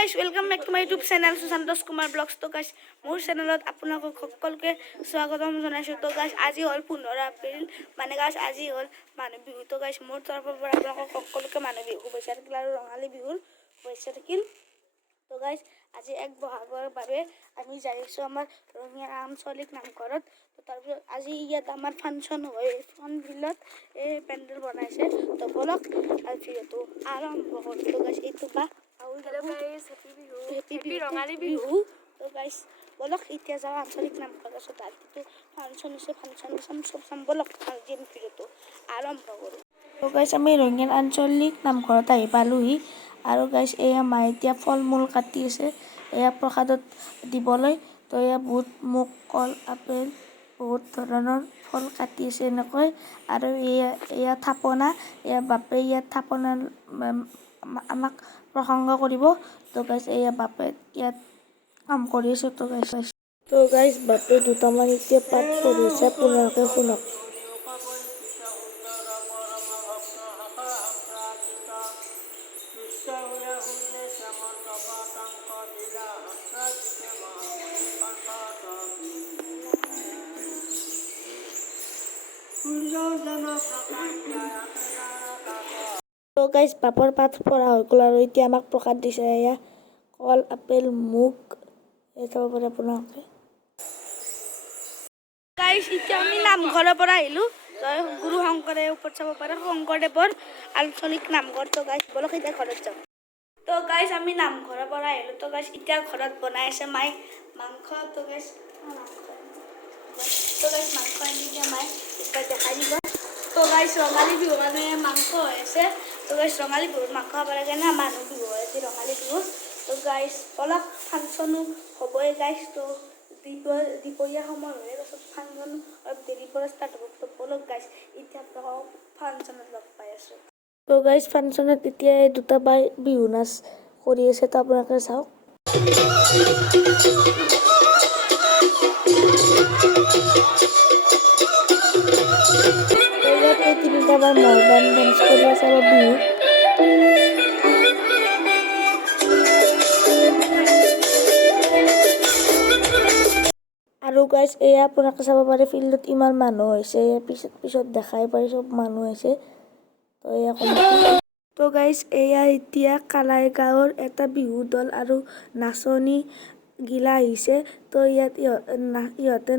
guys, welcome back to my YouTube channel Susantos Kumar Vlogs. So guys, মোৰ চেনেলত আপোনালোকক সকলোকে স্বাগতম জনাইছো। তো guys, আজি হল 15 এপ্ৰিল, মানে guys আজি হল মানুহ বিহু। তো guys, মোৰ তৰফৰ পৰা আপোনালোকক সকলোকে মানুহ বিহু শুভেচ্ছা থাকিল আৰু ৰঙালী বিহুৰ শুভেচ্ছা থাকিল। তো guys, আজি এক বহাগৰ বাবে আমি যাই আছো আমাৰ ৰঙিয়া আঞ্চলিক নামঘৰত। তো তাৰপিছত আজি ইয়াত আমাৰ ফাংচন হয়, ফ্ৰণ্টভিলত এই পেণ্ডেল বনাইছে। তো বলক ভিডিঅ'টো আৰম্ভ কৰোঁ। তো guys, এইটো বা Hello guys, happy Rongali Bihu. তো গাইছ বলক এতিয়া যাওঁ আঞ্চলিক নামঘৰত। আছো তাত যিটো ফাংচন চব চাম বলক আজি ভিডিঅ'টো আৰম্ভ কৰোঁ। তো গাইছ আমি ৰঙিয়াৰ আঞ্চলিক নামঘৰত আহি পালোহি আৰু গাইছ এয়া মায়ে এতিয়া ফল মূল কাটি আছে এয়া প্ৰসাদত দিবলৈ। তো এয়া বুট মুগ কল আপেল বহুত ধৰণৰ ফল কাটি আছে এনেকৈ। আৰু এয়া থাপনা, এয়া বাপে ইয়াত থাপনা আমাক প্ৰসংগ কৰিব। তো গাইছ এয়া বাপে ইয়াত কাম কৰি আছে। তো গাইছ বাপে দুটামান এতিয়া পাঠ পঢ়ি আছে, আপোনালোকে শুনক। তো গাইছ বাপৰ পাঠ পঢ়া হৈ গ'ল আৰু এতিয়া আমাক প্ৰসাদ দিছে এয়া কল আপেল মুগ এই চাব পাৰে আপোনালোকে। গাইছ এতিয়া আমি নামঘৰৰ পৰা আহিলোঁ। জয় গুৰু শংকৰদেৱ ওপৰত চাব পাৰে শংকৰদেৱৰ আঞ্চলিক নামঘৰ। তো গাইছ বলক এতিয়া ঘৰত যাওঁ। তো গাইছ আমি নামঘৰৰ পৰা আহিলোঁ। তো গাইছ এতিয়া ঘৰত বনাই আছে মায়ে মাংস। তো গাইছ মাংস আনি এতিয়া মায়ে একবাৰ দেখাই দিব। তো গাইছ ৰঙালী বিহু মানে মাংস হৈ আছে। তো গাইছ ৰঙালী বিহুত মাংস খাব লাগে না, মানুহ বিহু হয় আজি ৰঙালী বিহুত। তো গাইছ অলপ ফাংচনো হ'বই গাইছ। তো দুপৰীয়া সময় হয়, তাৰপিছত ফাংচন অলপ দেৰিৰ পৰা ষ্টাৰ্ট হ'ব। তো বলক গাইছ এতিয়া আপোনালোকক ফাংচনত লগ পাই আছোঁ। তো গাইছ ফাংচনত এতিয়া দুটা বাই বিহু নাচ কৰি আছে, তো আপোনালোকে চাওক। এই তিনিটা বাৰ মডাৰ্ণ ডান্স কৰি আছে আমাৰ বিহু। আৰু গাইছ এয়া আপোনালোকে চাব পাৰে ফিল্ডত ইমান মানুহ হৈছে, পিছত দেখাই পাই চব মানুহ হৈছে। তো এয়া তো গাইছ এয়া এতিয়া কালাই গাঁৱৰ এটা বিহু দল আৰু নাচনী গিলা আহিছে। তো ইয়াত ইহঁতে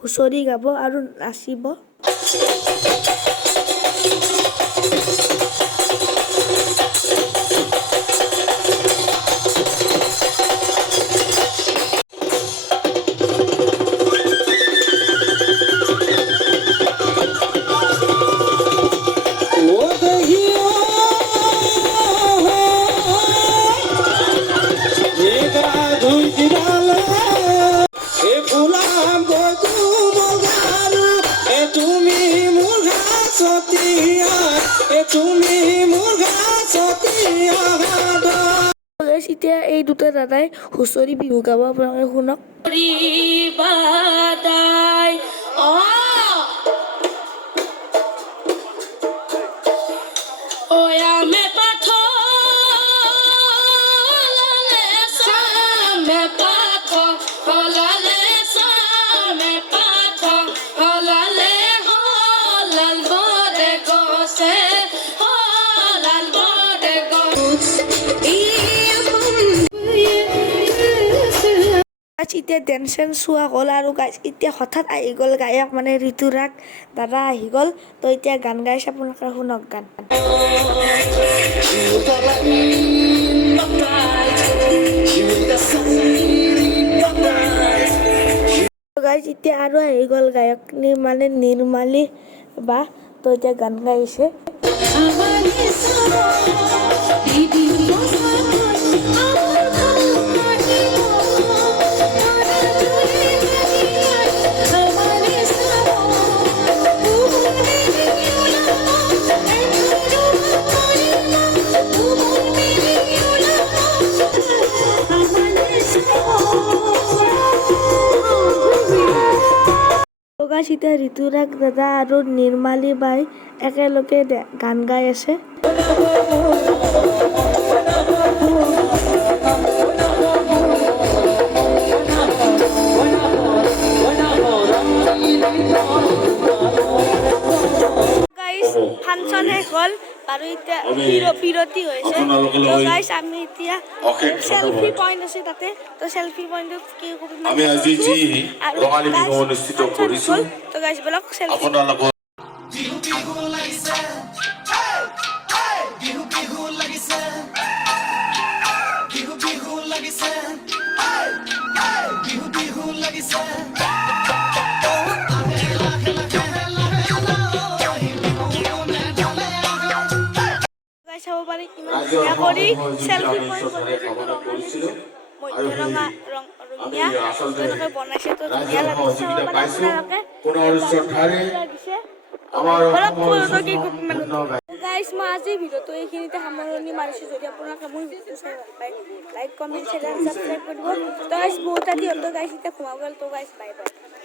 হুঁচৰি গাব আৰু নাচিব। এতিয়া এই দুটা দাদাই হুঁচৰি বিহু গাব, আপোনালোকে শুনক। এতিয়া ডেন্স চেন্স চোৱা হ'ল আৰু গাইছ এতিয়া হঠাৎ আহি গ'ল গায়ক মানে ঋতুৰাগ দাদা আহি গ'ল। তো এতিয়া গান গাইছে, আপোনালোকে শুনক গান। গাইছ এতিয়া আৰু আহি গ'ল গায়ক মানে নিৰ্মালী বা। তো এতিয়া গান গাইছে। এতিয়া ঋতুৰাগ দাদা আৰু নিৰ্মালী বাই একেলগে গান গাই আছে। আমি বিৰতি হৈছে আপোনালোকে তো লৈ গাইছ আমি এতিয়া অশেষ চেলফি ধন্যবাদ। পইণ্ট আছে তাতে তো চেলফি পইণ্টত কি আমি আজি যি ৰঙালী বিহু অনুষ্ঠিত কৰিছোঁ তো গাইছ বলক চেলফি আপোনালোকৰ গাইছ চাব পাৰি কিমান ৰাইজৰ ধুনীয়া কৰি সহযোগিতা চেলফি আমি পইণ্ট শ্ৰদ্ধাৰে বনাইছে কামনা কৰিছিলোঁ মধ্য আৰু ৰঙা আমি ৰঙীয়া আচলতে তেনেকৈ বনাইছে তো ধুনীয়া ৰাইজৰ লাগিছে চাব সহযোগিতা পাৰে পাইছোঁ আপোনালোকে পুনৰ শ্ৰদ্ধাৰে দিছে আমাৰ বলক অসমৰ ফটো কেই সুনাম ধন্য গাই গাইছ মই আজি ভিডিঅ'টো এইখিনিতে সামৰণি মাৰিছোঁ যদি আপোনালোকে মোৰ ভিডিঅ'টো চাই ভাল পায় লাইক কমেণ্ট শ্বেয়াৰ ছাবস্ক্ৰাইব কৰিব তো গাইছ বহুত ৰাতি হ'ল তো গাইছ এতিয়া ঘুমাব গ'ল তো গাইছ বাই বাই